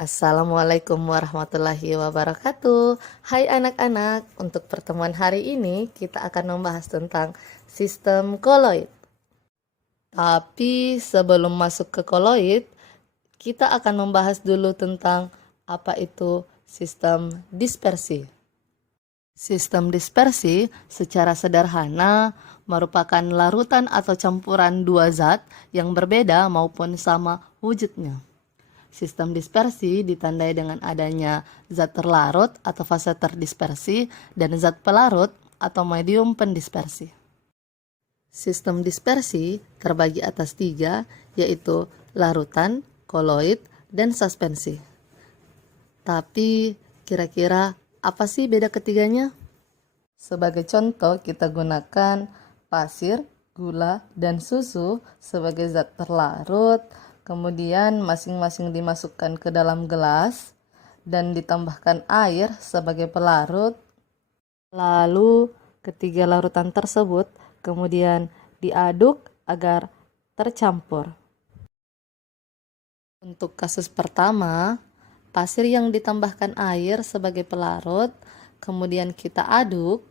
Assalamualaikum warahmatullahi wabarakatuh. Hai anak-anak, untuk pertemuan hari ini kita akan membahas tentang sistem koloid. Tapi sebelum masuk ke koloid, kita akan membahas dulu tentang apa itu sistem dispersi. Sistem dispersi secara sederhana merupakan larutan atau campuran dua zat yang berbeda maupun sama wujudnya. Sistem dispersi ditandai dengan adanya zat terlarut atau fase terdispersi dan zat pelarut atau medium pendispersi. Sistem dispersi terbagi atas 3, yaitu larutan, koloid, dan suspensi. Tapi kira-kira apa sih beda ketiganya? Sebagai contoh kita gunakan pasir, gula, dan susu sebagai zat terlarut. Kemudian masing-masing dimasukkan ke dalam gelas dan ditambahkan air sebagai pelarut. Lalu ketiga larutan tersebut kemudian diaduk agar tercampur. Untuk kasus pertama, pasir yang ditambahkan air sebagai pelarut, kemudian kita aduk,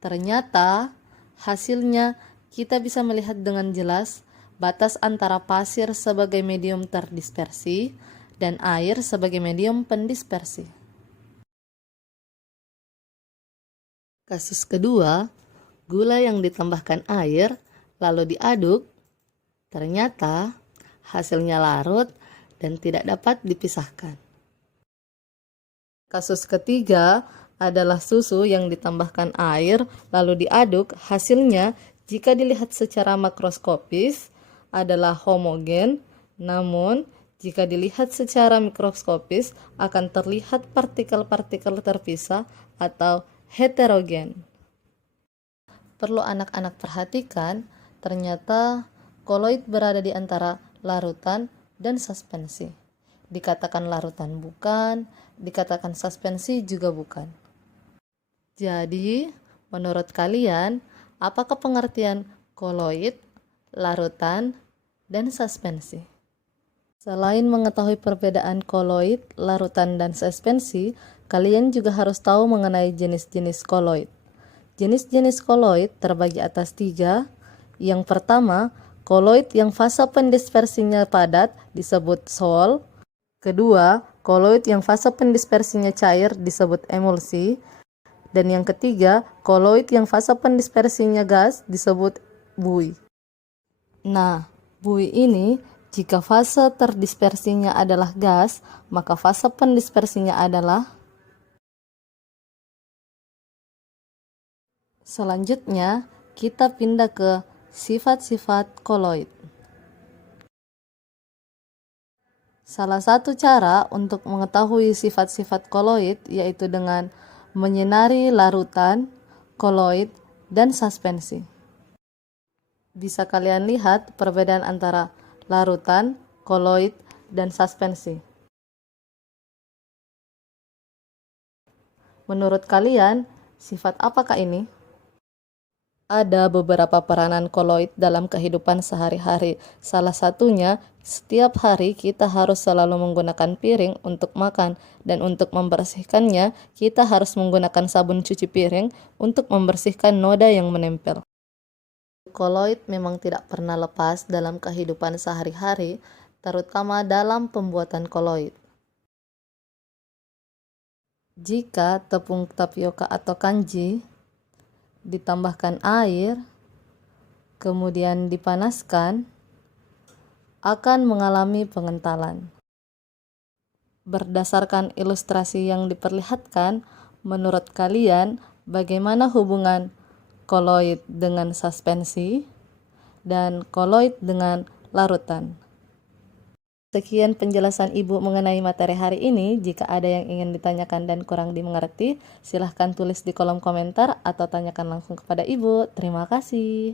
ternyata hasilnya kita bisa melihat dengan jelas batas antara pasir sebagai medium terdispersi dan air sebagai medium pendispersi. Kasus kedua, gula yang ditambahkan air lalu diaduk, ternyata hasilnya larut dan tidak dapat dipisahkan. Kasus ketiga adalah susu yang ditambahkan air lalu diaduk, hasilnya jika dilihat secara makroskopis adalah homogen, namun jika dilihat secara mikroskopis akan terlihat partikel-partikel terpisah atau heterogen. Perlu anak-anak perhatikan, ternyata koloid berada di antara larutan dan suspensi. Dikatakan larutan bukan, dikatakan suspensi juga bukan. Jadi, menurut kalian, apakah pengertian koloid, larutan, dan suspensi? Selain mengetahui perbedaan koloid, larutan, dan suspensi, kalian juga harus tahu mengenai jenis-jenis koloid. Jenis-jenis koloid terbagi atas 3. Yang pertama, koloid yang fase pendispersinya padat disebut sol. Kedua, koloid yang fase pendispersinya cair disebut emulsi. Dan yang ketiga, koloid yang fase pendispersinya gas disebut buoy. Nah, buoy ini jika fase terdispersinya adalah gas, maka fase pendispersinya adalah. Selanjutnya, kita pindah ke sifat-sifat koloid. Salah satu cara untuk mengetahui sifat-sifat koloid yaitu dengan menyinari larutan, koloid, dan suspensi. Bisa kalian lihat perbedaan antara larutan, koloid, dan suspensi. Menurut kalian, sifat apakah ini? Ada beberapa peranan koloid dalam kehidupan sehari-hari. Salah satunya, setiap hari kita harus selalu menggunakan piring untuk makan, dan untuk membersihkannya, kita harus menggunakan sabun cuci piring untuk membersihkan noda yang menempel. Koloid memang tidak pernah lepas dalam kehidupan sehari-hari, terutama dalam pembuatan koloid. Jika tepung tapioka atau kanji ditambahkan air, kemudian dipanaskan, akan mengalami pengentalan. Berdasarkan ilustrasi yang diperlihatkan, menurut kalian bagaimana hubungan koloid dengan suspensi dan koloid dengan larutan? Sekian penjelasan Ibu mengenai materi hari ini. Jika ada yang ingin ditanyakan dan kurang dimengerti, silahkan tulis di kolom komentar atau tanyakan langsung kepada Ibu. Terima kasih.